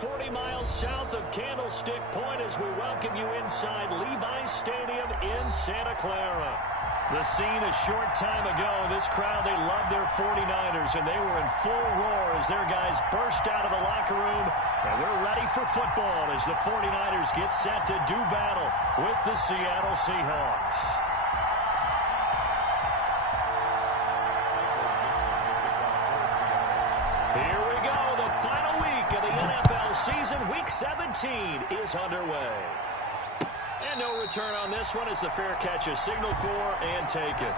40 miles south of Candlestick Point as we welcome you inside Levi's Stadium in Santa Clara. The scene a short time ago, this crowd, they loved their 49ers, and they were in full roar as their guys burst out of the locker room. And we're ready for football as the 49ers get set to do battle with the Seattle Seahawks. Here we go. The final week of the NFL season, Week 17, is underway. And no return on this one as the fair catch is signaled for and taken.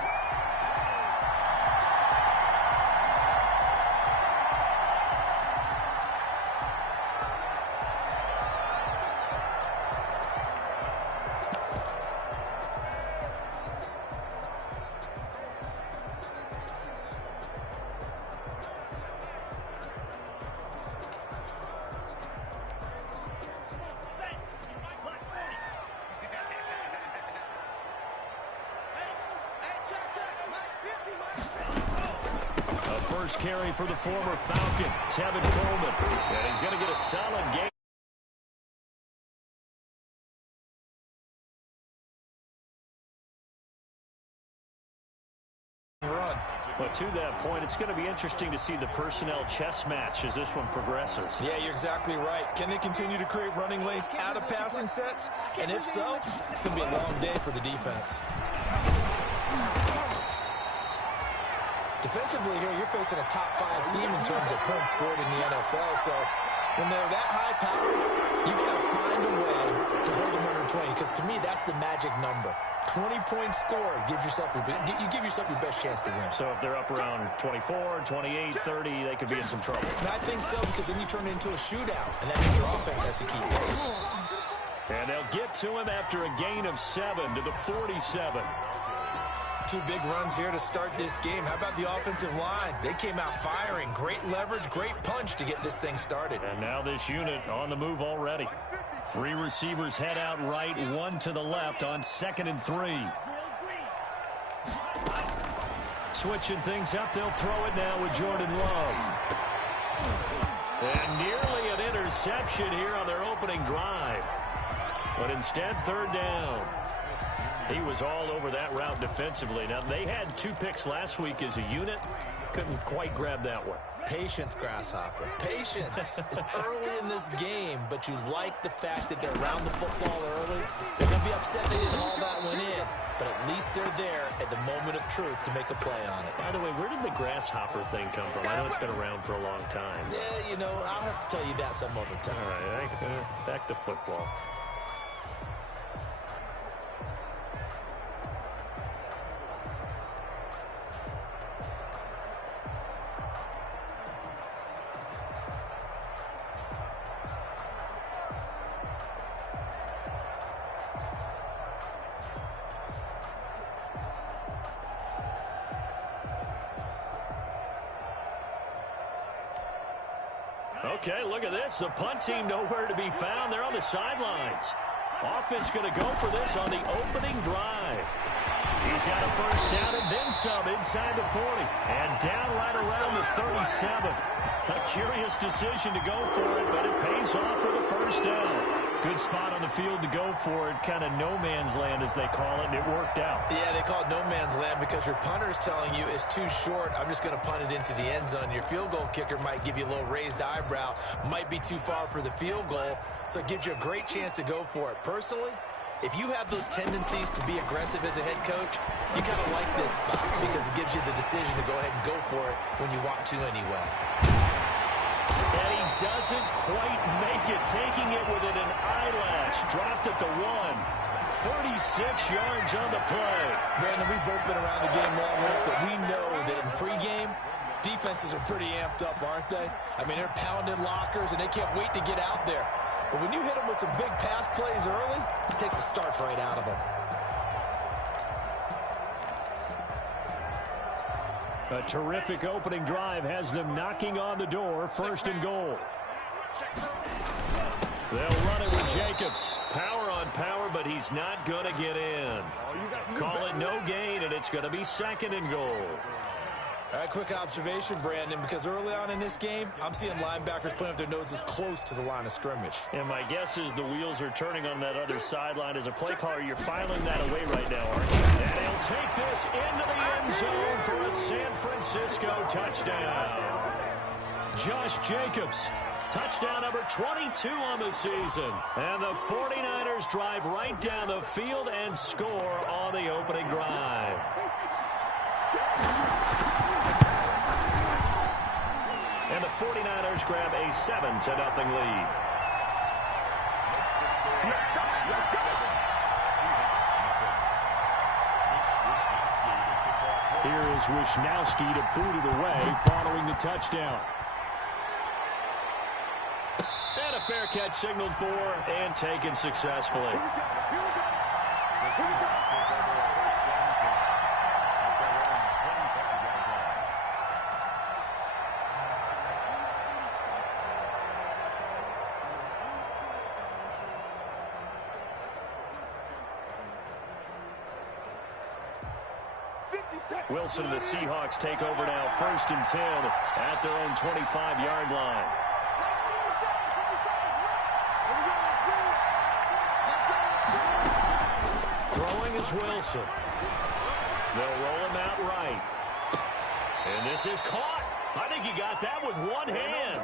First carry for the former Falcon, Tevin Coleman. And he's going to get a solid game. But to that point, it's going to be interesting to see the personnel chess match as this one progresses. Yeah, you're exactly right. Can they continue to create running lanes out of passing sets? And if so, it's going to be a long day for the defense. Defensively here, you're facing a top 5 team in terms of points scored in the NFL. So when they're that high powered, you got to find a way to hold them under 20. Because to me, that's the magic number. 20 points scored gives yourself you give yourself your best chance to win. So if they're up around 24, 28, 30, they could be in some trouble. And I think so, because then you turn it into a shootout, and that means your offense has to keep pace. And they'll get to him after a gain of 7 to the 47. 2 big runs here to start this game. How about the offensive line? They came out firing. Great leverage, great punch to get this thing started. And now this unit on the move already. 3 receivers head out right, 1 to the left on 2nd and 3. Switching things up, they'll throw it now with Jordan Love. And nearly an interception here on their opening drive. But instead, 3rd down. He was all over that route defensively. Now, they had 2 picks last week as a unit. Couldn't quite grab that one. Patience, Grasshopper. Patience. It's early in this game, but you like the fact that they're around the football early. They're going to be upset they didn't haul that one in, but at least they're there at the moment of truth to make a play on it. By the way, where did the grasshopper thing come from? I know it's been around for a long time. Yeah, you know, I'll have to tell you that some other time. All right, back to football. Okay, look at this. The punt team nowhere to be found. They're on the sidelines. Offense going to go for this on the opening drive. He's got a first down and then some inside the 40. And down right around the 37. A curious decision to go for it, but it pays off for the first down. Good spot on the field to go for it. Kind of no man's land, as they call it, and it worked out. Yeah, they call it no man's land because your punter's telling you it's too short. I'm just going to punt it into the end zone. Your field goal kicker might give you a little raised eyebrow. Might be too far for the field goal, so it gives you a great chance to go for it. Personally, if you have those tendencies to be aggressive as a head coach, you kind of like this spot because it gives you the decision to go ahead and go for it when you want to anyway. And he doesn't quite make it, taking it within an eyelash. Dropped at the 1. 36 yards on the play. Brandon, we've both been around the game long enough that we know that in pregame, defenses are pretty amped up, aren't they? I mean, they're pounding lockers, and they can't wait to get out there. But when you hit them with some big pass plays early, it takes the starch right out of them. A terrific opening drive has them knocking on the door. 1st and goal. They'll run it with Jacobs. Power on power, but he's not going to get in. Call it no gain, and it's going to be 2nd and goal. Quick observation, Brandon, because early on in this game, I'm seeing linebackers putting up their noses close to the line of scrimmage. And my guess is the wheels are turning on that other sideline. As a play caller, you're filing that away right now, aren't you? And he'll take this into the end zone for a San Francisco touchdown. Josh Jacobs, touchdown number 22 on the season. And the 49ers drive right down the field and score on the opening drive. And the 49ers grab a 7-0 lead. Here is Wisnowski to boot it away following the touchdown. And a fair catch signaled for and taken successfully. Wilson and the Seahawks take over now, 1st and 10 at their own 25-yard line. Throwing is Wilson. They'll roll him out right. And this is caught. I think he got that with one hand.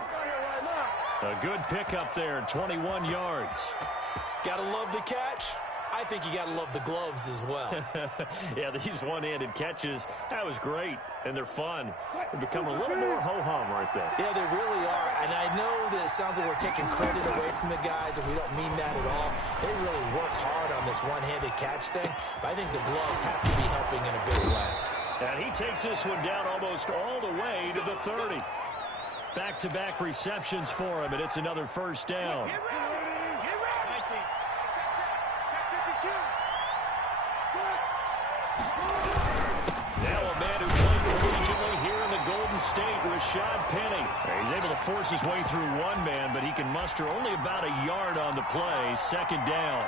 A good pickup there, 21 yards. Gotta love the catch. I think you got to love the gloves as well. Yeah, these one-handed catches, that was great, and they're fun. They become a little more ho-hum right there. Yeah, they really are, and I know that it sounds like we're taking credit away from the guys, and we don't mean that at all. They really work hard on this one-handed catch thing, but I think the gloves have to be helping in a big way. And he takes this one down almost all the way to the 30. Back-to-back receptions for him, and it's another 1st down. State, Rashad Penny. He's able to force his way through one man, but he can muster only about a yard on the play. 2nd down.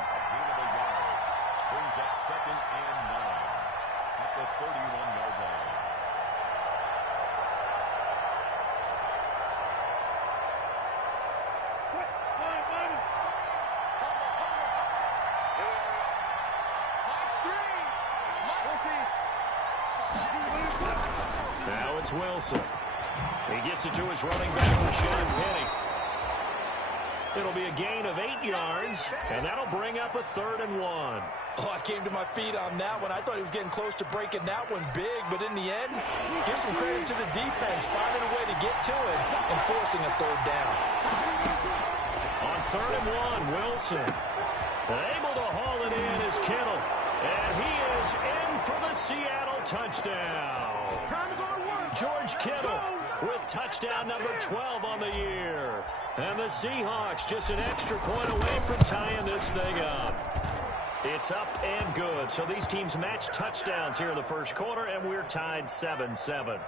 Brings up 2nd and 9 at the 31-yard line. Now it's Wilson. He gets it to his running back, Rashad Penny. It'll be a gain of 8 yards, and that'll bring up a 3rd and 1. Oh, I came to my feet on that one. I thought he was getting close to breaking that one big, but in the end, give some credit to the defense, finding a way to get to it and forcing a 3rd down. On 3rd and 1, Wilson. Able to haul it in is Kittle. And he is in for the Seattle touchdown. George Kittle with touchdown number 12 on the year. And the Seahawks just an extra point away from tying this thing up. It's up and good. So these teams match touchdowns here in the 1st quarter, and we're tied 7-7.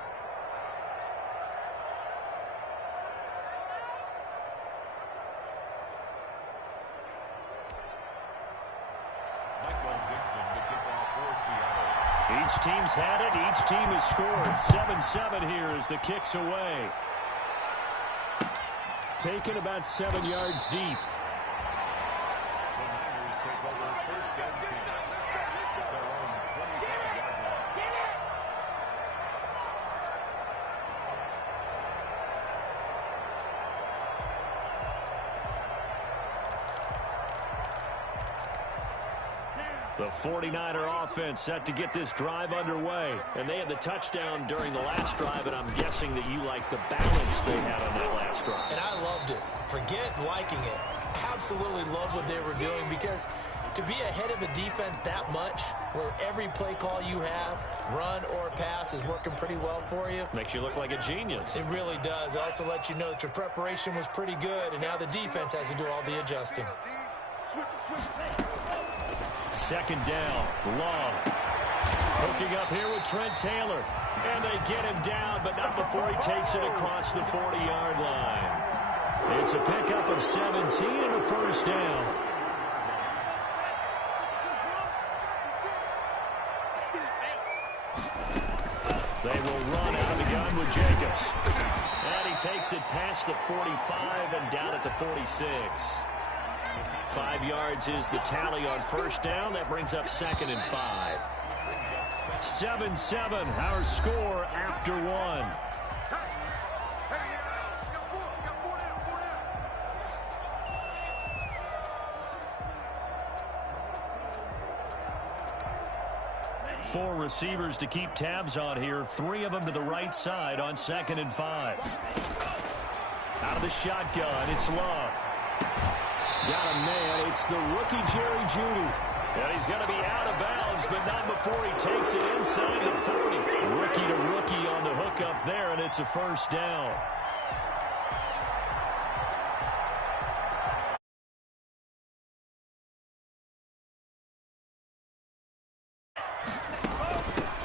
Each team's had it. Each team has scored. 7-7 here as the kick's away. Taken about 7 yards deep. The Niners take over 1st and 10 at their own 25-yard line. The 49er offense set to get this drive underway. And they had the touchdown during the last drive, and I'm guessing that you like the balance they had on that last drive. And I loved it. Forget liking it. Absolutely loved what they were doing, because to be ahead of a defense that much, where every play call you have, run or pass, is working pretty well for you. Makes you look like a genius. It really does. It also lets you know that your preparation was pretty good, and now the defense has to do all the adjusting. 2nd down, Long. Hooking up here with Trent Taylor. And they get him down, but not before he takes it across the 40-yard line. It's a pickup of 17 and a 1st down. They will run out of the gun with Jacobs. And he takes it past the 45 and down at the 46. 5 yards is the tally on first down. That brings up 2nd and 5. 7-7, our score after 1. Four receivers to keep tabs on here. 3 of them to the right side on 2nd and 5. Out of the shotgun, it's Love. Got a man. It's the rookie Jerry Jeudy. And he's going to be out of bounds, but not before he takes it inside the 40. Rookie to rookie on the hook up there, and it's a first down.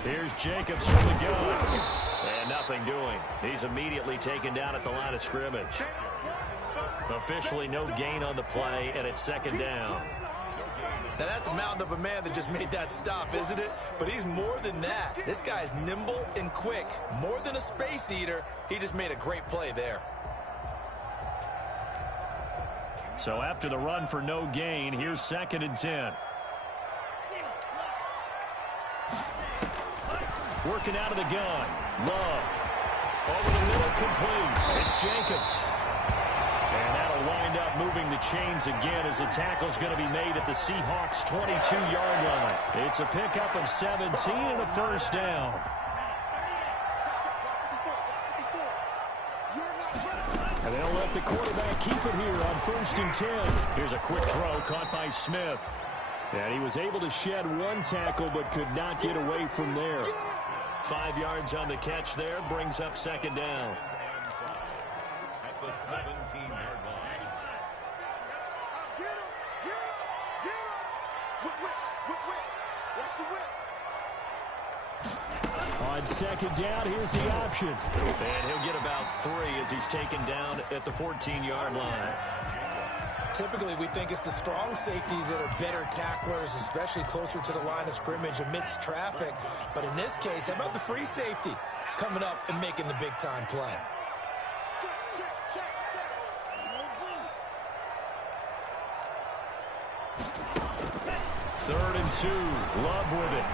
Here's Jacobs from the gun. And nothing doing. He's immediately taken down at the line of scrimmage. Officially no gain on the play, and it's 2nd down. Now, that's a mountain of a man that just made that stop, isn't it? But he's more than that. This guy's nimble and quick. More than a space eater. He just made a great play there. So after the run for no gain, here's 2nd and 10. Working out of the gun. Love. Over the middle, complete. It's Jacobs. And that'll wind up moving the chains again as the tackle's going to be made at the Seahawks' 22-yard line. It's a pickup of 17 and a first down. And they'll let the quarterback keep it here on 1st and 10. Here's a quick throw caught by Smith. And he was able to shed one tackle but could not get away from there. 5 yards on the catch there, brings up 2nd down. At the 17-yard line. On 2nd down, here's the option. And he'll get about 3 as he's taken down at the 14-yard line. Typically, we think it's the strong safeties that are better tacklers, especially closer to the line of scrimmage amidst traffic. But in this case, how about the free safety coming up and making the big-time play? Third and 2. Love with it.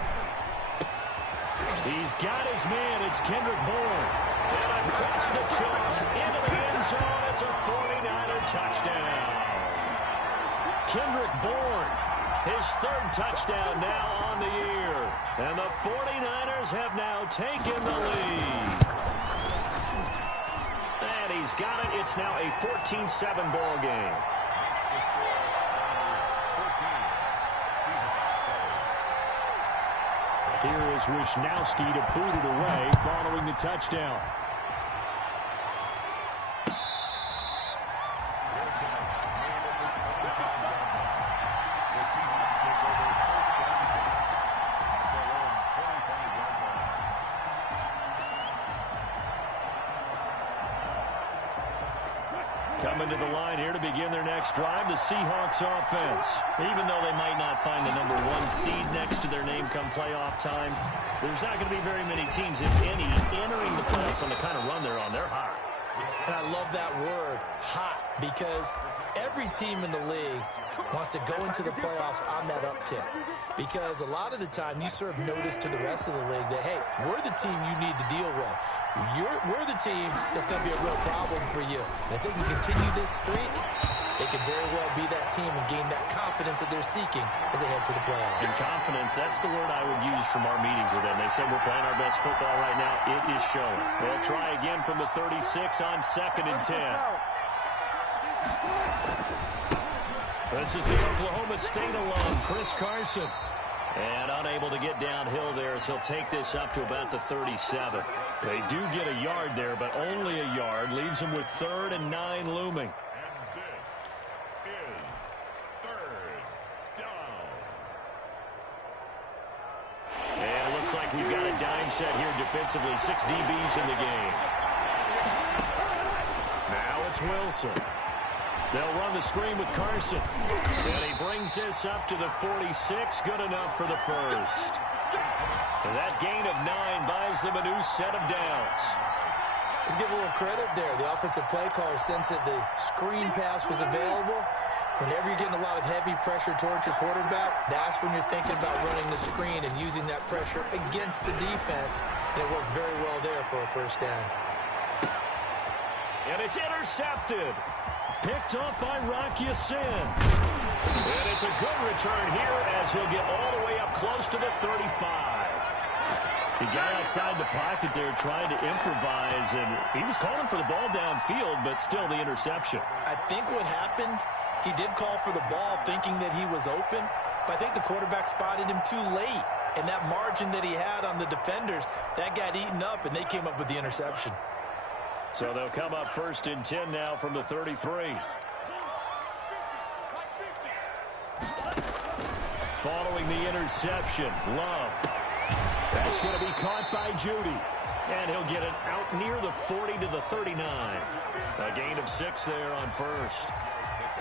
He's got his man. It's Kendrick Bourne. And across the chalk into the end zone. It's a 49er touchdown. Kendrick Bourne, his 3rd touchdown now on the year. And the 49ers have now taken the lead. And he's got it. It's now a 14-7 ball game. Here is Wisnowski to boot it away following the touchdown. Coming to the line here to begin their next drive, the Seahawks offense. Even though they might not find the number 1 seed next to their name come playoff time, there's not going to be very many teams, if any, entering the playoffs on the kind of run they're on. They're hot. And I love that word, hot, because every team in the league wants to go into the playoffs on that uptick. Because a lot of the time you serve notice to the rest of the league that, hey, we're the team you need to deal with. We're the team that's going to be a real problem for you. And if they can continue this streak, they could very well be that team and gain that confidence that they're seeking as they head to the playoffs. And confidence, that's the word I would use from our meetings with them. They said we're playing our best football right now. It is showing. They'll try again from the 36 on 2nd and 10. This is the Oklahoma State alum, Chris Carson. And unable to get downhill there as he'll take this up to about the 37. They do get a yard there, but only a yard. Leaves them with 3rd and 9 looming. And this is 3rd down. And it looks like we've got a dime set here defensively. 6 DBs in the game. Now it's Wilson. They'll run the screen with Carson. And he brings this up to the 46. Good enough for the first. And that gain of 9 buys them a new set of downs. Let's give a little credit there. The offensive play caller sensed that the screen pass was available. Whenever you're getting a lot of heavy pressure towards your quarterback, that's when you're thinking about running the screen and using that pressure against the defense. And it worked very well there for a first down. And it's intercepted. Picked up by Rocky Sin. And it's a good return here as he'll get all the way up close to the 35. He got outside the pocket there trying to improvise, and he was calling for the ball downfield, but still the interception. I think what happened, he did call for the ball thinking that he was open, but I think the quarterback spotted him too late. And that margin that he had on the defenders, that got eaten up, and they came up with the interception. So they'll come up 1st and 10 now from the 33. Following the interception, Love. That's going to be caught by Judy. And he'll get it out near the 40 to the 39. A gain of 6 there on first.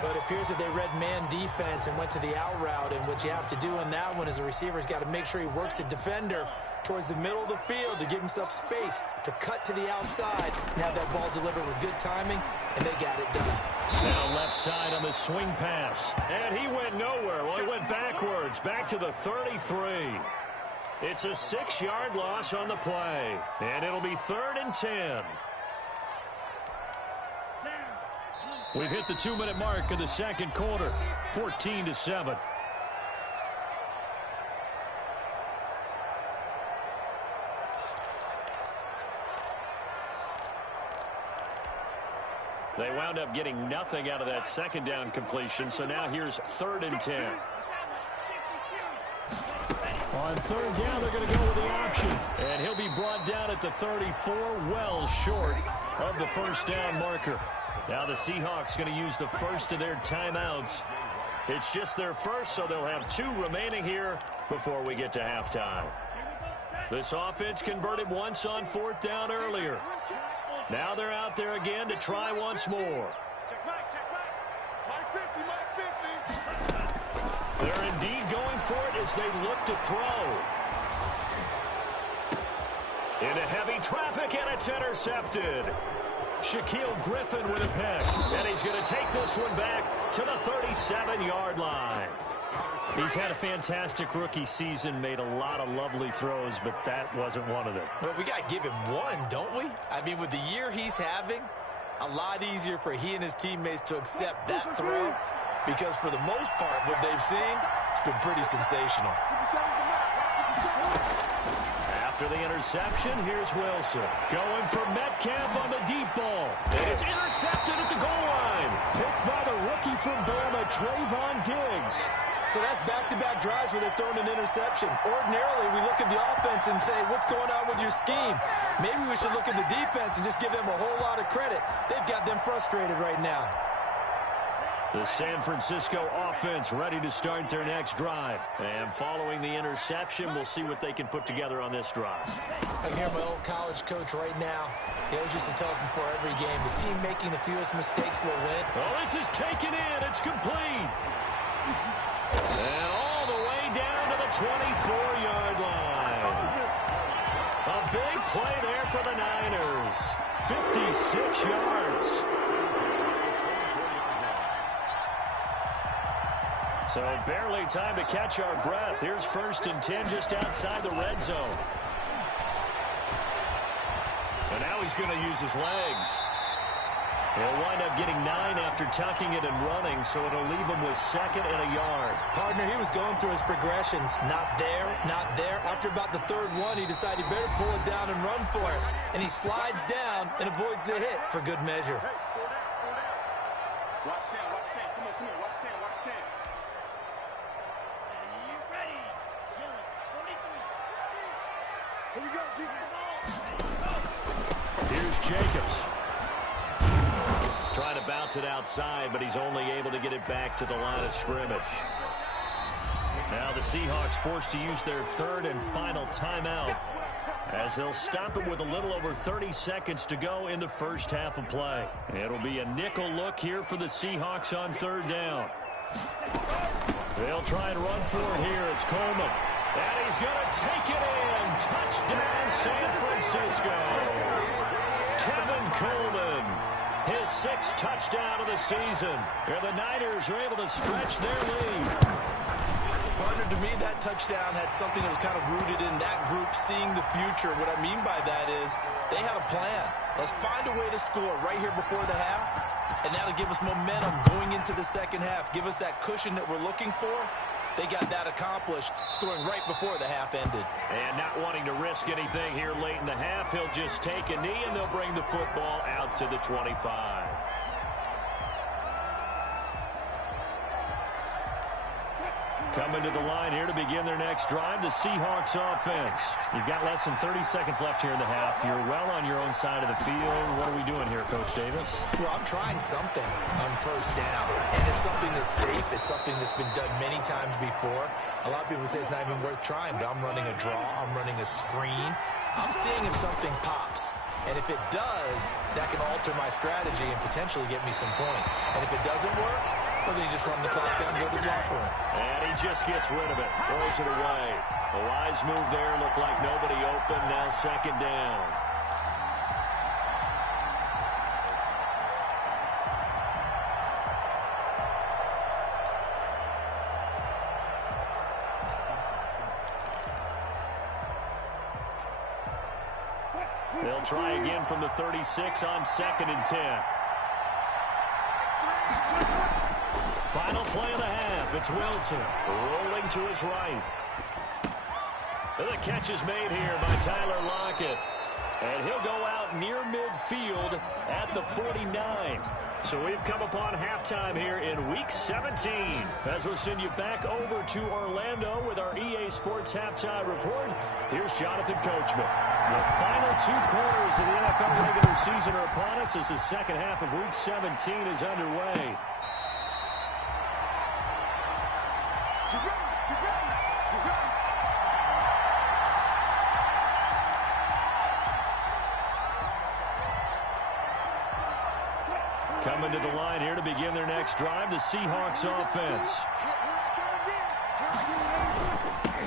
But it appears that they read man defense and went to the out route. And what you have to do in that one is the receiver's got to make sure he works the defender towards the middle of the field to give himself space to cut to the outside and have that ball delivered with good timing, and they got it done. Now left side on the swing pass. And he went nowhere. Well, he went backwards, back to the 33. It's a 6-yard loss on the play. And it'll be 3rd and 10. We've hit the 2-minute mark of the second quarter, 14-7. They wound up getting nothing out of that second down completion, so now here's 3rd and 10. On 3rd down, they're going to go with the option. And he'll be brought down at the 34, well short of the first down marker. Now the Seahawks going to use the first of their timeouts. It's just their first, so they'll have 2 remaining here before we get to halftime. This offense converted once on 4th down earlier. Now they're out there again to try once more. They're indeed going for it as they look to throw. Into heavy traffic, and it's intercepted. Shaquille Griffin with a pick, and he's going to take this one back to the 37-yard line. He's had a fantastic rookie season, made a lot of lovely throws, but that wasn't one of them. Well, we got to give him one, don't we? I mean, with the year he's having, a lot easier for he and his teammates to accept that throw, because for the most part, what they've seen, it's been pretty sensational. After the interception, here's Wilson. Going for Metcalf on the deep ball. And it's intercepted at the goal line. Picked by the rookie from Burma, Trayvon Diggs. So that's back-to-back drives where they're throwing an interception. Ordinarily, we look at the offense and say, what's going on with your scheme? Maybe we should look at the defense and just give them a whole lot of credit. They've got them frustrated right now. The San Francisco offense ready to start their next drive. And following the interception, we'll see what they can put together on this drive. I can hear my old college coach right now. He always used to tell us before every game, the team making the fewest mistakes will win. Oh, this is taken in. It's complete. And all the way down to the 24-yard line. A big play there for the Niners. 56 yards. So barely time to catch our breath. Here's 1st and 10 just outside the red zone. And now he's going to use his legs. He'll wind up getting 9 after tucking it and running, so it'll leave him with 2nd and a yard. Partner, he was going through his progressions. Not there, not there. After about the 3rd one, he decided he better pull it down and run for it. And he slides down and avoids the hit for good measure. Watch 10, watch 10. Come on, watch 10, watch 10. Here we go, Here's Jacobs. Trying to bounce it outside, but he's only able to get it back to the line of scrimmage. Now the Seahawks forced to use their 3rd and final timeout as they'll stop it with a little over 30 seconds to go in the first half of play. It'll be a nickel look here for the Seahawks on 3rd down. They'll try and run for it here. It's Coleman. And he's going to take it in. Touchdown, San Francisco. Tevin Coleman, his 6th touchdown of the season. And the Niners are able to stretch their lead. Partner, to me, that touchdown had something that was kind of rooted in that group seeing the future. What I mean by that is they had a plan. Let's find a way to score right here before the half, and that'll give us momentum going into the second half. Give us that cushion that we're looking for. They got that accomplished, scoring right before the half ended. And not wanting to risk anything here late in the half, he'll just take a knee, and they'll bring the football out to the 25. Coming to the line here to begin their next drive, the Seahawks offense. You've got less than 30 seconds left here in the half. You're well on your own side of the field. What are we doing here, Coach Davis? Well, I'm trying something on first down, and it's something that's safe. It's something that's been done many times before. A lot of people say it's not even worth trying, but I'm running a draw. I'm running a screen. I'm seeing if something pops. And if it does, that can alter my strategy and potentially get me some points. And if it doesn't work, well, then you just run the clock down and go to the locker room. And he just gets rid of it. Throws it away. A wise move there. Looked like nobody open. Now second down. They'll try again from the 36 on 2nd and 10. Final play of the half. It's Wilson rolling to his right. And the catch is made here by Tyler Lockett. And he'll go out near midfield at the 49. So we've come upon halftime here in Week 17. As we'll send you back over to Orlando with our EA Sports Halftime Report, here's Jonathan Coachman. The final 2 quarters of the NFL regular season are upon us as the second half of Week 17 is underway. Coming to the line here to begin their next drive, the Seahawks offense.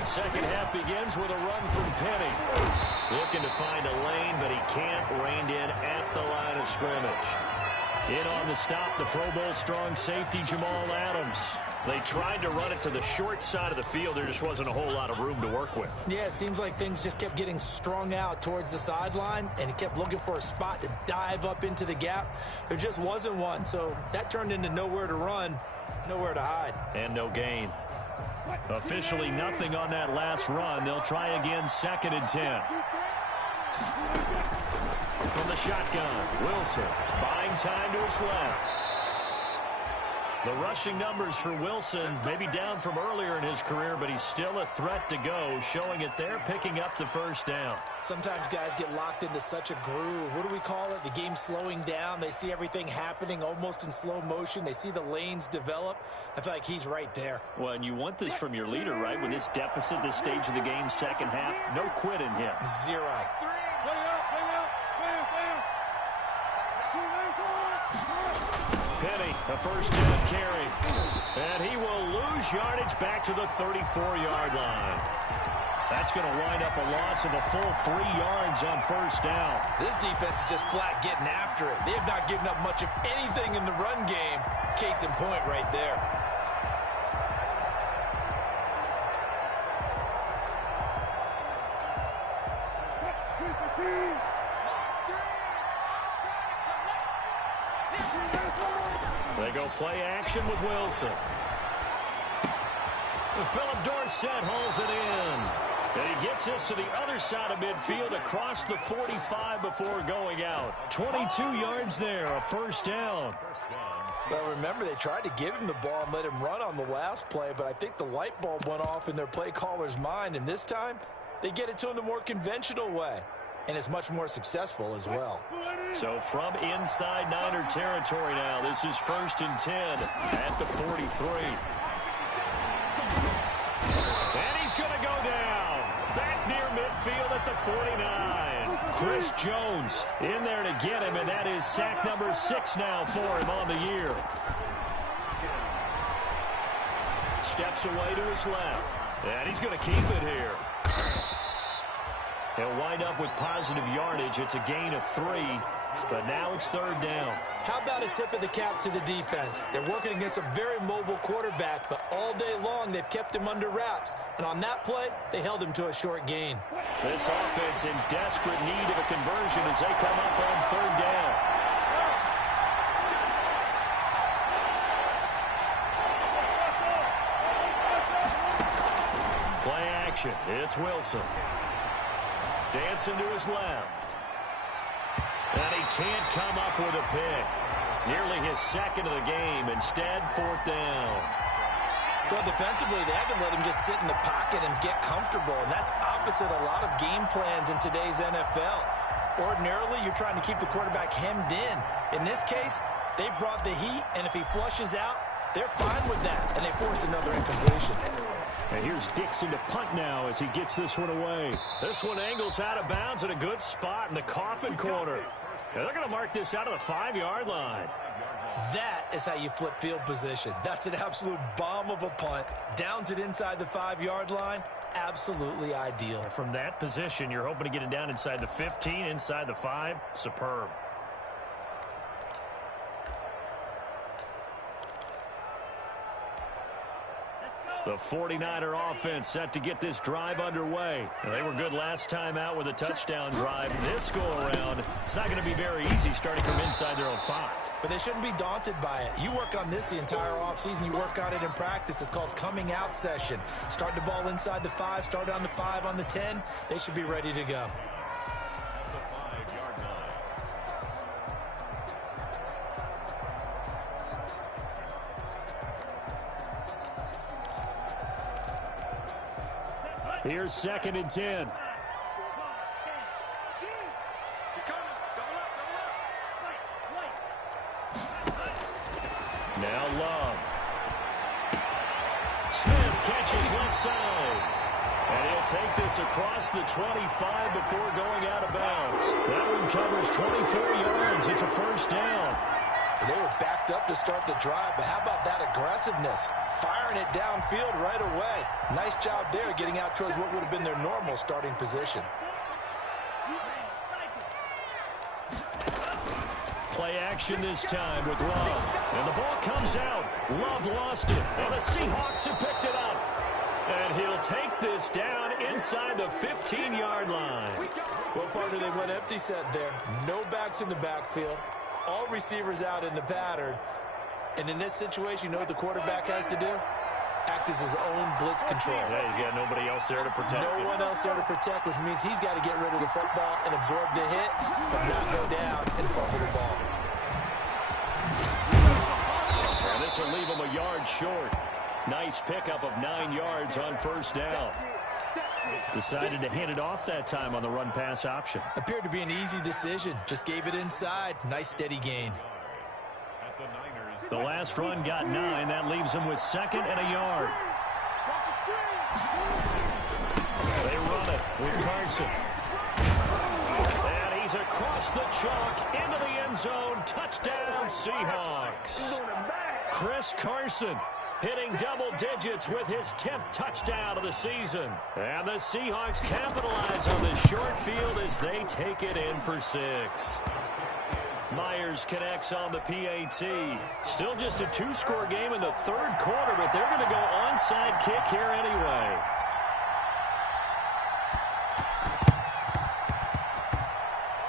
Second half begins with a run from Penny. Looking to find a lane, but he can't. Reined in at the line of scrimmage. In on the stop, the Pro Bowl strong safety Jamal Adams. They tried to run it to the short side of the field. There just wasn't a whole lot of room to work with. Yeah, it seems like things just kept getting strung out towards the sideline, and he kept looking for a spot to dive up into the gap. There just wasn't one, so that turned into nowhere to run, nowhere to hide. And no gain. Officially nothing on that last run. They'll try again 2nd and 10. From the shotgun, Wilson buying time to his left. The rushing numbers for Wilson maybe down from earlier in his career, but he's still a threat to go, showing it there, picking up the first down. Sometimes guys get locked into such a groove. What do we call it? The game's slowing down. They see everything happening almost in slow motion. They see the lanes develop. I feel like he's right there. Well, and you want this from your leader, right? With this deficit, this stage of the game, second half, no quit in him. Zero. Penny, a first down carry. And he will lose yardage back to the 34-yard line. That's going to wind up a loss of a full 3 yards on first down. This defense is just flat getting after it. They have not given up much of anything in the run game. Case in point right there. They go play action with Wilson. Philip Dorsett hauls it in. And he gets this to the other side of midfield across the 45 before going out. 22 yards there, a first down. Well, remember, they tried to give him the ball and let him run on the last play, but I think the light bulb went off in their play caller's mind, and this time they get it to him the more conventional way. And it's much more successful as well. So from inside Niner territory now, this is 1st and 10 at the 43. And he's going to go down. Back near midfield at the 49. Chris Jones in there to get him, and that is sack number 6 now for him on the year. Steps away to his left. And he's going to keep it here. He'll wind up with positive yardage. It's a gain of 3, but now it's 3rd down. How about a tip of the cap to the defense? They're working against a very mobile quarterback, but all day long they've kept him under wraps. And on that play, they held him to a short gain. This offense in desperate need of a conversion as they come up on 3rd down. Play action. It's Wilson. Dancing to his left. And he can't come up with a pick. Nearly his 2nd of the game. Instead, 4th down. Well, defensively, they haven't let him just sit in the pocket and get comfortable, and that's opposite a lot of game plans in today's NFL. Ordinarily, you're trying to keep the quarterback hemmed in. In this case, they brought the heat, and if he flushes out, they're fine with that, and they force another incompletion. And here's Dixon to punt now as he gets this one away. This one angles out of bounds at a good spot in the coffin corner. And they're going to mark this out of the 5-yard line. That is how you flip field position. That's an absolute bomb of a punt. Downs it inside the 5-yard line. Absolutely ideal. From that position, you're hoping to get it down inside the 15, inside the 5. Superb. The 49er offense set to get this drive underway. They were good last time out with a touchdown drive. This go-around, it's not going to be very easy starting from inside their own 5. But they shouldn't be daunted by it. You work on this the entire offseason. You work on it in practice. It's called coming out session. Start the ball inside the 5, start on the 5, on the 10. They should be ready to go. Here's 2nd and 10. Now Love. Smith catches left side. And he'll take this across the 25 before going out of bounds. That one covers 24 yards. It's a 1st down. They were backed up to start the drive, but how about that aggressiveness? Firing it downfield right away. Nice job there getting out towards what would have been their normal starting position. Play action this time with Love. And the ball comes out. Love lost it. And the Seahawks have picked it up. And he'll take this down inside the 15-yard line. Well, partner, they went empty set there. No backs in the backfield. All receivers out in the pattern. And in this situation, you know what the quarterback has to do? Act as his own blitz control. Yeah, he's got nobody else there to protect him. No one else there to protect, which means he's got to get rid of the football and absorb the hit, but not go down and fumble the ball. And this will leave him a yard short. Nice pickup of 9 yards on 1st down. Decided to hand it off that time on the run-pass option. Appeared to be an easy decision. Just gave it inside. Nice steady gain. The last run got 9. That leaves him with 2nd and a yard. They run it with Carson. And he's across the chalk into the end zone. Touchdown, Seahawks. Chris Carson hitting double digits with his 10th touchdown of the season. And the Seahawks capitalize on this short field as they take it in for 6. Myers connects on the PAT. Still just a 2-score game in the 3rd quarter, but they're going to go onside kick here anyway.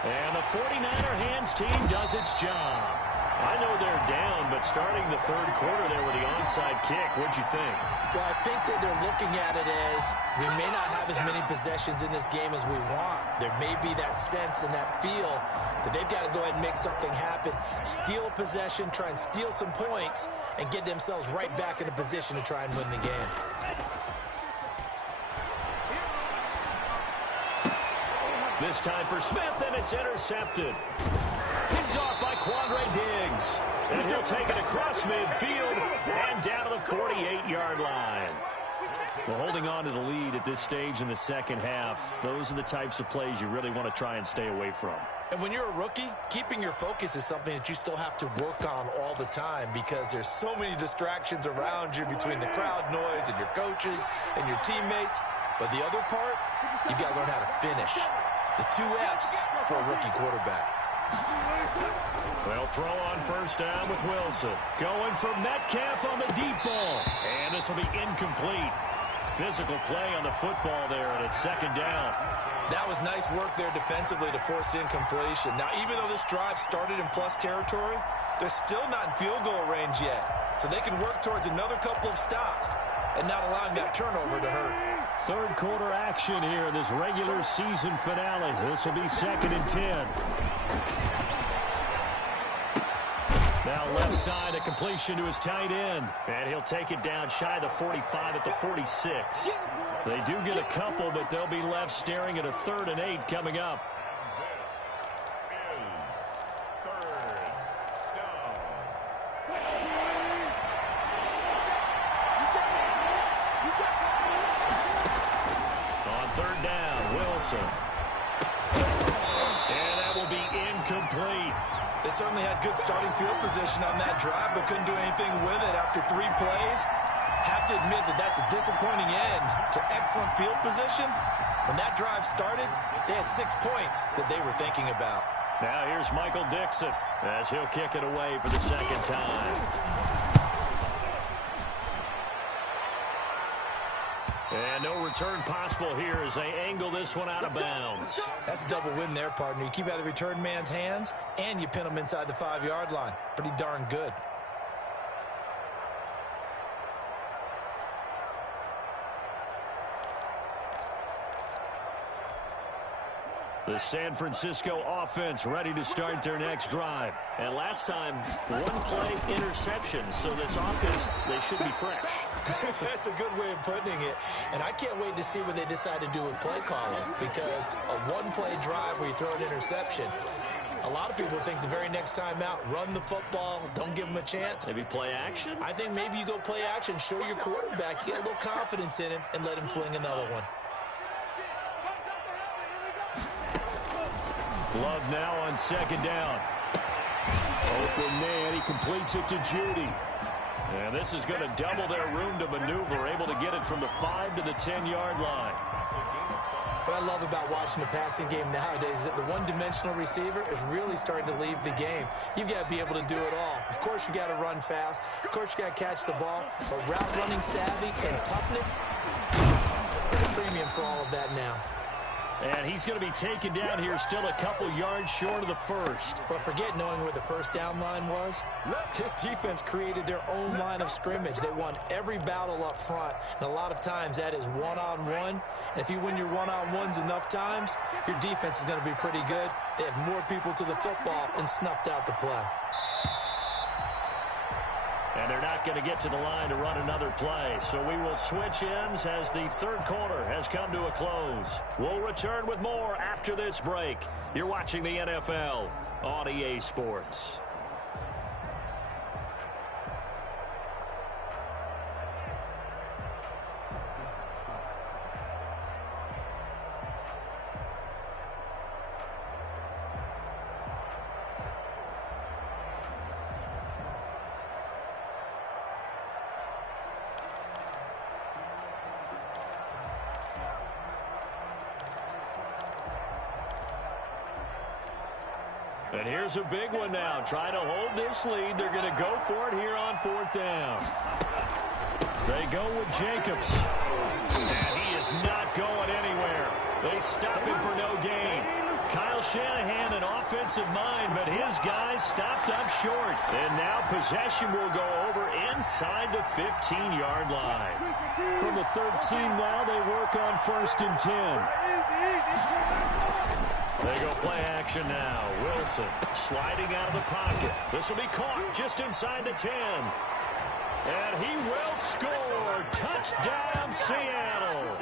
And the 49er hands team does its job. I know they're down, but starting the 3rd quarter there with the onside kick, what'd you think? Well, I think that they're looking at it as we may not have as many possessions in this game as we want. There may be that sense and that feel that they've got to go ahead and make something happen. Steal a possession, try and steal some points, and get themselves right back in a position to try and win the game. This time for Smith, and it's intercepted. Picked off by Quandre Diggs. And he'll take it across midfield and down to the 48-yard line. Well, holding on to the lead at this stage in the 2nd half, those are the types of plays you really want to try and stay away from. And when you're a rookie, keeping your focus is something that you still have to work on all the time because there's so many distractions around you between the crowd noise and your coaches and your teammates. But the other part, you've got to learn how to finish. It's the 2 Fs for a rookie quarterback. They'll throw on first down with Wilson. Going for Metcalf on the deep ball. And this will be incomplete. Physical play on the football there, and it's second down. That was nice work there defensively to force incompletion. Now, even though this drive started in plus territory, they're still not in field goal range yet. So they can work towards another couple of stops and not allowing that turnover to hurt. Third quarter action here in this regular season finale. This will be second and 10. Now left side, a completion to his tight end. And he'll take it down shy of the 45 at the 46. They do get a couple, but they'll be left staring at a 3rd and 8 coming up. On 3rd down, Wilson. And that will be incomplete. They certainly had good starting field position on that drive, but couldn't do anything with it after 3 plays. Have to admit that that's a disappointing end to excellent field position. When that drive started, they had 6 points that they were thinking about. Now here's Michael Dixon as he'll kick it away for the second time. And no return possible here as they angle this one out of bounds. That's a double win there, partner. You keep out of the return man's hands, and you pin him inside the 5-yard line. Pretty darn good. The San Francisco offense ready to start their next drive. And last time, 1-play interception. So this offense, they should be fresh. That's a good way of putting it. And I can't wait to see what they decide to do with play calling, because a 1-play drive where you throw an interception, a lot of people think the very next time out, run the football, don't give them a chance. Maybe play action? I think maybe you go play action, show your quarterback, you get a little confidence in him, and let him fling another one. Love now on second down. Open man, he completes it to Judy. And this is going to double their room to maneuver, able to get it from the 5 to the 10-yard line. What I love about watching the passing game nowadays is that the one-dimensional receiver is really starting to leave the game. You've got to be able to do it all. Of course, you got to run fast. Of course, you got to catch the ball. But route running savvy and toughness, there's a premium for all of that now. And he's going to be taken down here, still a couple yards short of the first. But forget knowing where the first down line was. This defense created their own line of scrimmage. They won every battle up front. And a lot of times that is one-on-one. And if you win your one-on-ones enough times, your defense is going to be pretty good. They had more people to the football and snuffed out the play. And they're not going to get to the line to run another play. So we will switch ends as the third quarter has come to a close. We'll return with more after this break. You're watching the NFL on EA Sports. And here's a big one now. Trying to hold this lead. They're going to go for it here on 4th down. They go with Jacobs. And he is not going anywhere. They stop him for no gain. Kyle Shanahan, an offensive mind, but his guys stopped up short. And now possession will go over inside the 15-yard line. From the 13 now, they work on 1st and 10. They go play action now. Wilson sliding out of the pocket. This will be caught just inside the 10. And he will score. Touchdown, Seattle.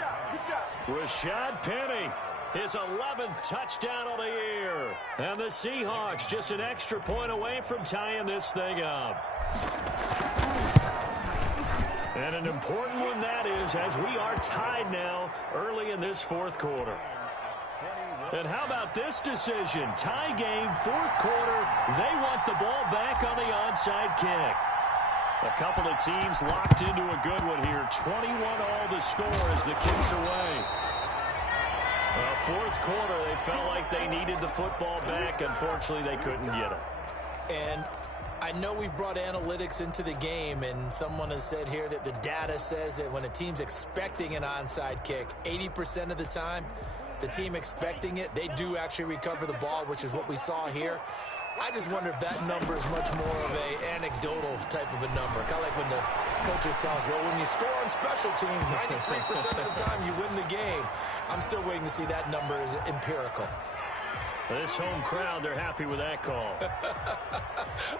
Rashad Penny, his 11th touchdown of the year. And the Seahawks just an extra point away from tying this thing up. And an important one that is, as we are tied now early in this 4th quarter. And how about this decision? Tie game, fourth quarter. They want the ball back on the onside kick. A couple of teams locked into a good one here. 21-all the score as the kick's away. Fourth quarter, they felt like they needed the football back. Unfortunately, they couldn't get it. And I know we've brought analytics into the game, and someone has said here that the data says that when a team's expecting an onside kick, 80% of the time, the team expecting it, they do actually recover the ball, which is what we saw here. I just wonder if that number is much more of a anecdotal type of a number. Kind of like when the coaches tell us, well, when you score on special teams, 93% of the time you win the game. I'm still waiting to see that number is empirical. This home crowd, they're happy with that call.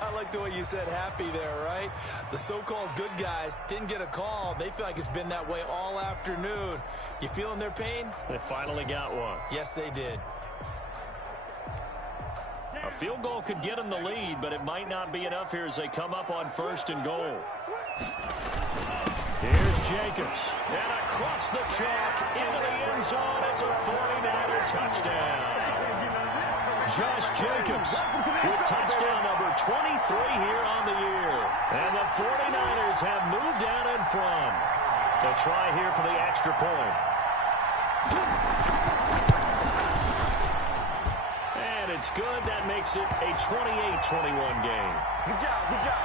I like the way you said happy there, right? The so-called good guys didn't get a call. They feel like it's been that way all afternoon. You feeling their pain? They finally got one. Yes, they did. A field goal could get them the lead, but it might not be enough here as they come up on first and goal. Here's Jacobs. And across the chalk into the end zone. It's a 49er touchdown. Josh Jacobs with touchdown number 23 here on the year. And the 49ers have moved out in front. To try here for the extra point. And it's good. That makes it a 28-21 game. Good job, good job.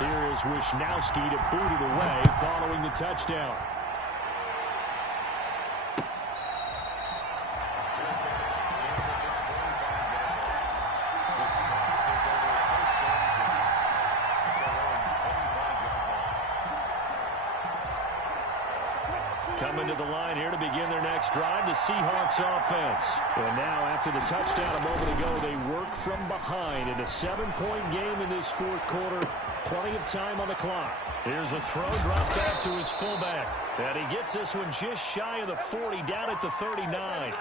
Here is Wisnowski to boot it away following the touchdown. Coming to the line here to begin their next drive, the Seahawks offense. And now after the touchdown a moment ago, they work from behind in a 7-point game in this fourth quarter. Plenty of time on the clock. Here's a throw dropped off to his fullback. And he gets this one just shy of the 40, down at the 39.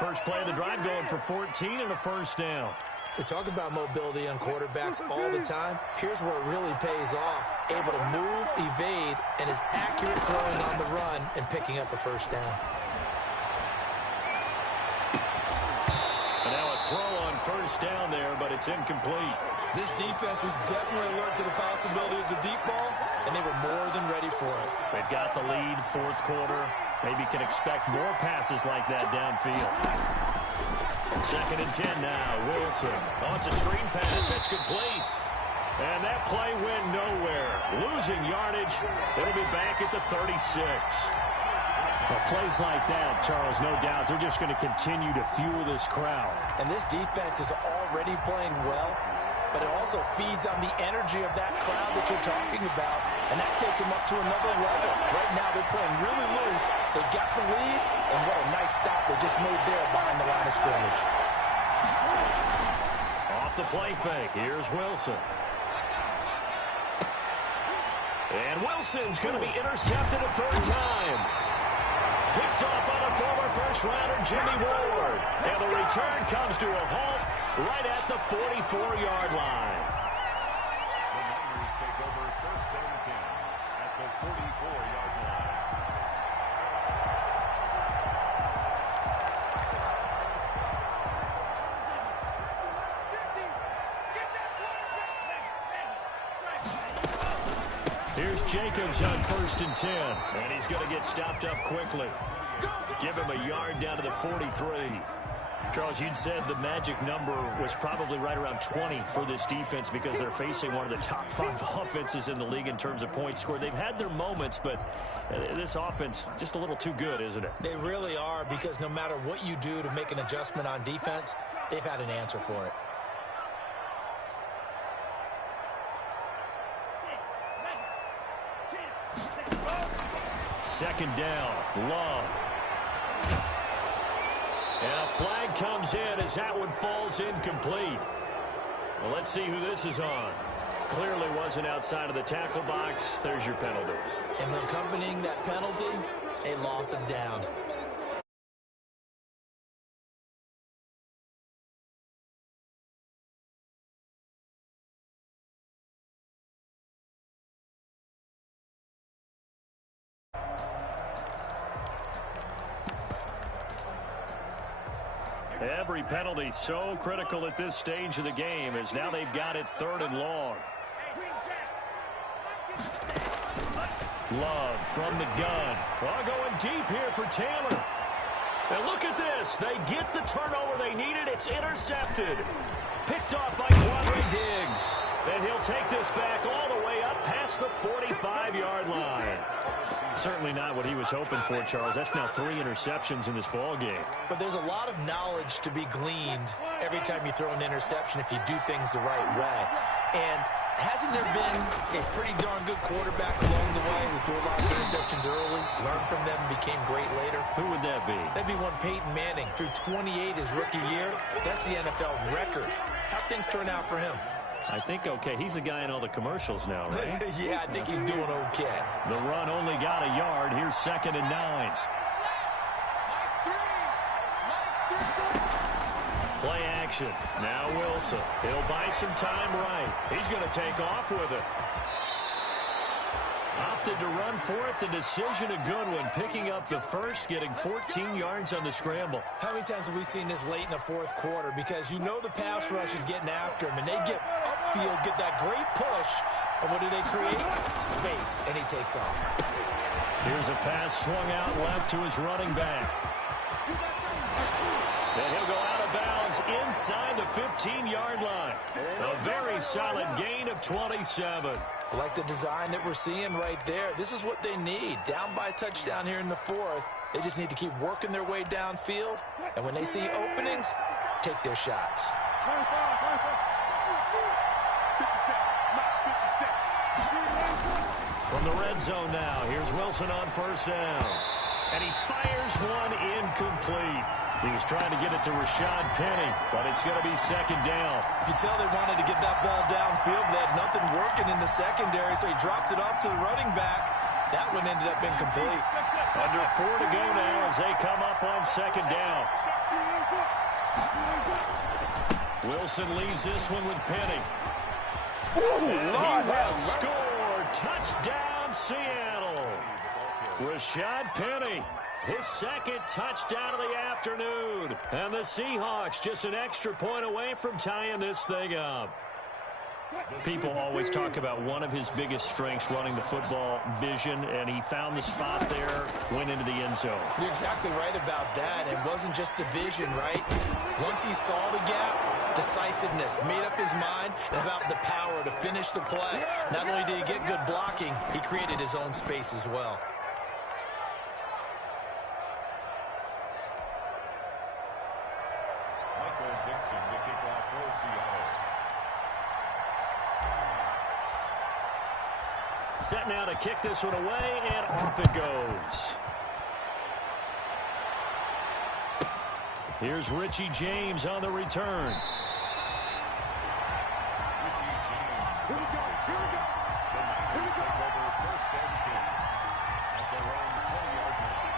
First play of the drive going for 14 and a first down. We talk about mobility on quarterbacks all the time. Here's where it really pays off. Able to move, evade, and is accurate throwing on the run and picking up a first down. And now a throw on first down there, but it's incomplete. This defense was definitely alert to the possibility of the deep ball, and they were more than ready for it. They've got the lead, fourth quarter. Maybe can expect more passes like that downfield. Second and 10 now. Wilson. Oh, it's a screen pass. That's complete. And that play went nowhere. Losing yardage. It'll be back at the 36. Well, plays like that, Charles, no doubt, they're just going to continue to fuel this crowd. And this defense is already playing well, but it also feeds on the energy of that crowd that you're talking about, and that takes them up to another level. Right now, they're playing really loose. They've got the lead, and what a nice stop they just made there behind the line of scrimmage. Off the play fake, here's Wilson. And Wilson's going to be intercepted a third time. Picked off by the former first-rounder Jimmy Ward. And the return comes to a halt right at the 44-yard line. The Niners take over first and 10 at the 44-yard line. Here's Jacobs on first and 10. And he's going to get stopped up quickly. Give him a yard down to the 43. Charles, you'd said the magic number was probably right around 20 for this defense because they're facing one of the top 5 offenses in the league in terms of points scored. They've had their moments, but this offense just a little too good, isn't it? They really are, because no matter what you do to make an adjustment on defense, they've had an answer for it. Second down, Love. And a flag comes in as that one falls incomplete. Well, let's see who this is on. Clearly wasn't outside of the tackle box. There's your penalty. And accompanying that penalty, a loss of down. Every penalty so critical at this stage of the game, as now they've got it 3rd and long. Love from the gun. Oh, going deep here for Taylor. And look at this. They get the turnover they needed. It's intercepted. Picked off by Quadre Diggs. And he'll take this back all the way up past the 45-yard line. Certainly not what he was hoping for, Charles. That's now 3 interceptions in this ball game. But there's a lot of knowledge to be gleaned every time you throw an interception if you do things the right way. And hasn't there been a pretty darn good quarterback along the way who threw a lot of interceptions early, learned from them, and became great later? Who would that be? That'd be one Peyton Manning. Threw 28 his rookie year. That's the NFL record. How'd things turn out for him? I think okay. He's a guy in all the commercials now, right? Yeah, I think he's doing okay. The run only got a yard. Here's 2nd and 9. Play action. Now Wilson. He'll buy some time right. He's going to take off with it. Opted to run for it. The decision a good one. Picking up the first, getting 14 yards on the scramble. How many times have we seen this late in the 4th quarter? Because you know the pass rush is getting after him, and they get upfield, get that great push, and what do they create? Space, and he takes off. Here's a pass swung out left to his running back. And he'll go out of bounds inside the 15-yard line. A very solid gain of 27. I like the design that we're seeing right there. This is what they need. Down by a touchdown here in the 4th. They just need to keep working their way downfield. And when they see openings, take their shots. From the red zone now, here's Wilson on 1st down. And he fires one incomplete. He was trying to get it to Rashad Penny, but it's going to be 2nd down. You can tell they wanted to get that ball downfield. They had nothing working in the secondary, so he dropped it off to the running back. That one ended up incomplete. Under 4 to go now as they come up on 2nd down. Wilson leaves this one with Penny. Ooh, and he will score. Touchdown, Seattle. Rashad Penny. His 2nd touchdown of the afternoon. And the Seahawks just an extra point away from tying this thing up. People always talk about one of his biggest strengths, running the football, vision, and he found the spot there, went into the end zone. You're exactly right about that. It wasn't just the vision, right? Once he saw the gap, decisiveness, made up his mind, and about the power to finish the play. Not only did he get good blocking, he created his own space as well. Set now to kick this one away, and off it goes. Here's Richie James on the return. Here we go. The Niners take over 1st and 10 at their own 20-yard line.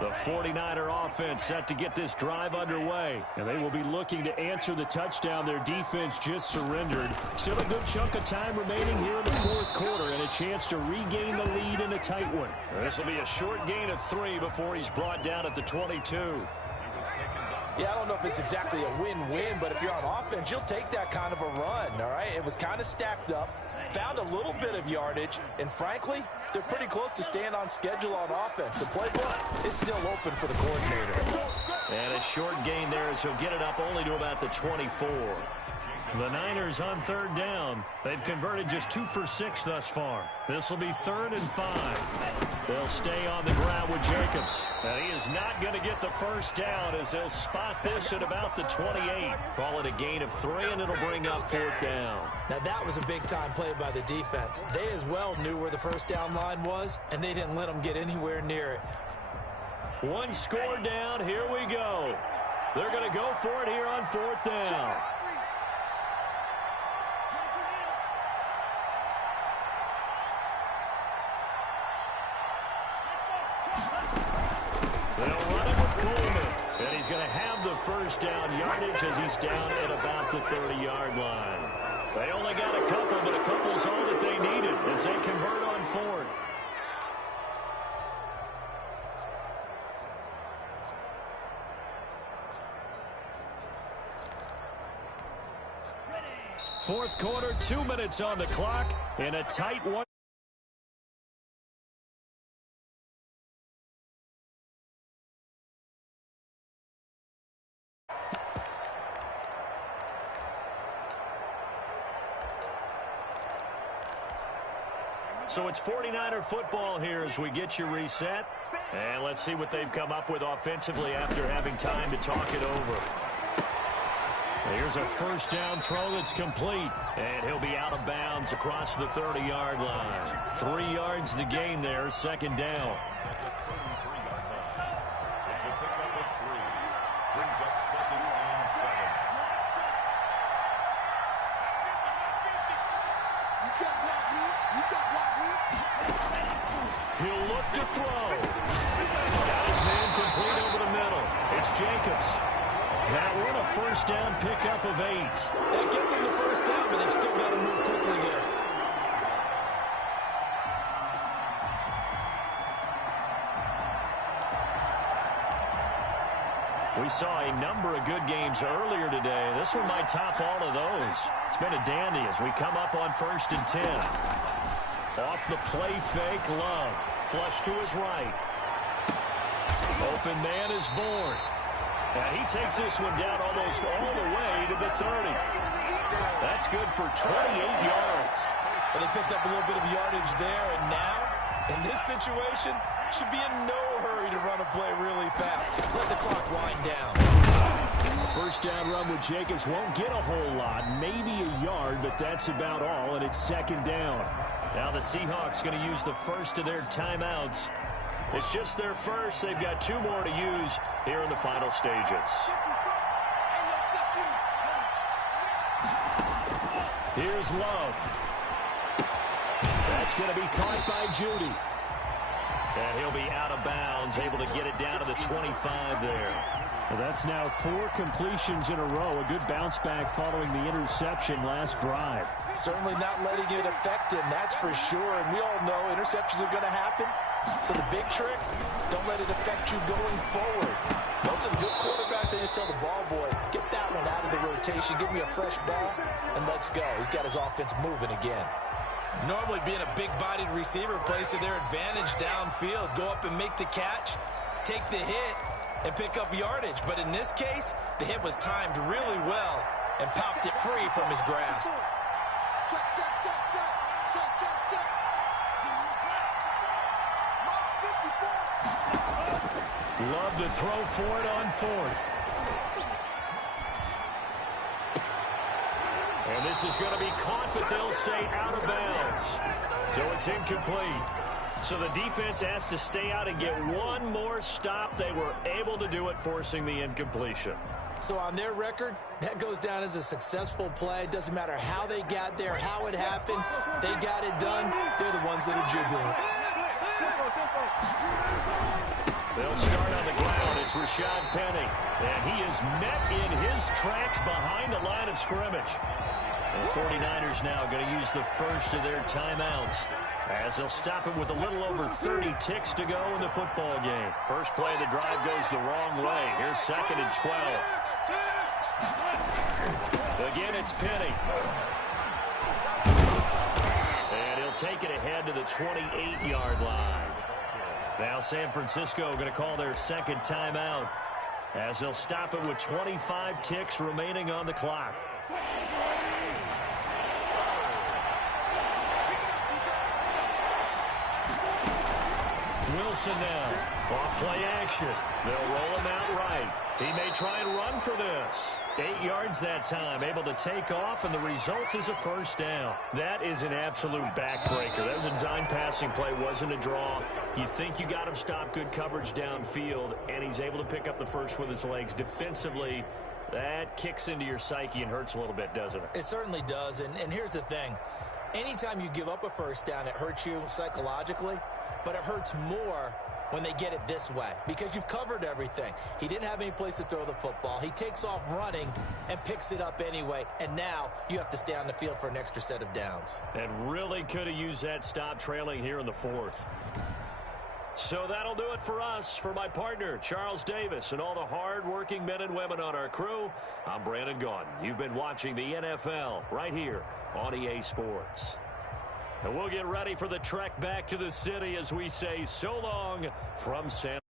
The 49er offense set to get this drive underway. And they will be looking to answer the touchdown their defense just surrendered. Still a good chunk of time remaining here in the 4th quarter and a chance to regain the lead in a tight one. This will be a short gain of 3 before he's brought down at the 22. Yeah, I don't know if it's exactly a win-win, but if you're on offense, you'll take that kind of a run, all right? It was kind of stacked up, found a little bit of yardage, and frankly, they're pretty close to staying on schedule on offense. The playbook is still open for the coordinator. And a short gain there as he'll get it up only to about the 24. The Niners on 3rd down. They've converted just 2 for 6 thus far. This will be 3rd and 5. They'll stay on the ground with Jacobs. And he is not going to get the first down as they'll spot this at about the 28. Call it a gain of 3, and it'll bring up 4th down. Now, that was a big-time play by the defense. They as well knew where the first down line was, and they didn't let them get anywhere near it. One score down. Here we go. They're going to go for it here on 4th down. He's going to have the first down yardage as he's down at about the 30-yard line. They only got a couple, but a couple's all that they needed as they convert on fourth. Fourth quarter, 2 minutes on the clock, in a tight one. So it's 49er football here as we get you reset. And let's see what they've come up with offensively after having time to talk it over. Here's a first down throw that's complete. And he'll be out of bounds across the 30-yard line. 3 yards the gain there, second down. It's a pickup of 3. Brings up 2nd and 7. He'll look to throw. Got his man complete over the middle. It's Jacobs. That one a first down pickup of 8. That gets him the first down, but they've still got to move quickly here. We saw a number of good games earlier today. This one might top all of those. It's been a dandy as we come up on 1st and 10. Off the play fake, Love. Flush to his right. Open man is Bourne. And he takes this one down almost all the way to the 30. That's good for 28 yards. And they picked up a little bit of yardage there, and now, in this situation, should be in no hurry to run a play really fast. Let the clock wind down. First down run with Jacobs won't get a whole lot, maybe a yard, but that's about all, and it's second down. Now the Seahawks going to use the first of their timeouts. It's just their first. They've got 2 more to use here in the final stages. Here's Love. That's going to be caught by Judy. And he'll be out of bounds, able to get it down to the 25 there. Well, that's now 4 completions in a row. A good bounce back following the interception last drive. Certainly not letting it affect him, that's for sure. And we all know interceptions are going to happen. So the big trick, don't let it affect you going forward. Most of the good quarterbacks, they just tell the ball boy, get that one out of the rotation, give me a fresh ball, and let's go. He's got his offense moving again. Normally being a big-bodied receiver plays to their advantage downfield. Go up and make the catch, take the hit, and pick up yardage. But in this case, the hit was timed really well and popped it free from his grasp. Check, check, check, check, check, check, check. Love to throw for it on 4th. And this is going to be caught, but they'll say out of bounds. So it's incomplete. So the defense has to stay out and get one more stop. They were able to do it, forcing the incompletion. So on their record, that goes down as a successful play. It doesn't matter how they got there, how it happened. They got it done. They're the ones that are jubilant. They'll start on the ground. It's Rashad Penny. And he is met in his tracks behind the line of scrimmage. The 49ers now going to use the first of their timeouts as they'll stop it with a little over 30 ticks to go in the football game. First play of the drive goes the wrong way. Here's 2nd and 12. Again, it's Penny. And he'll take it ahead to the 28-yard line. Now San Francisco going to call their second timeout as they'll stop it with 25 ticks remaining on the clock. Wilson now. Off play action. They'll roll him out right. He may try and run for this. 8 yards that time, able to take off, and the result is a first down. That is an absolute backbreaker. That was a design passing play, wasn't a draw. You think you got him stopped, good coverage downfield, and he's able to pick up the first with his legs. Defensively, that kicks into your psyche and hurts a little bit, doesn't it? It certainly does, and here's the thing. Anytime you give up a first down, it hurts you psychologically, but it hurts more when they get it this way because you've covered everything. He didn't have any place to throw the football. He takes off running and picks it up anyway, and now you have to stay on the field for an extra set of downs. And really could have used that stop trailing here in the fourth. So that'll do it for us. For my partner, Charles Davis, and all the hard-working men and women on our crew, I'm Brandon Gaudin. You've been watching the NFL right here on EA Sports. And we'll get ready for the trek back to the city as we say so long from San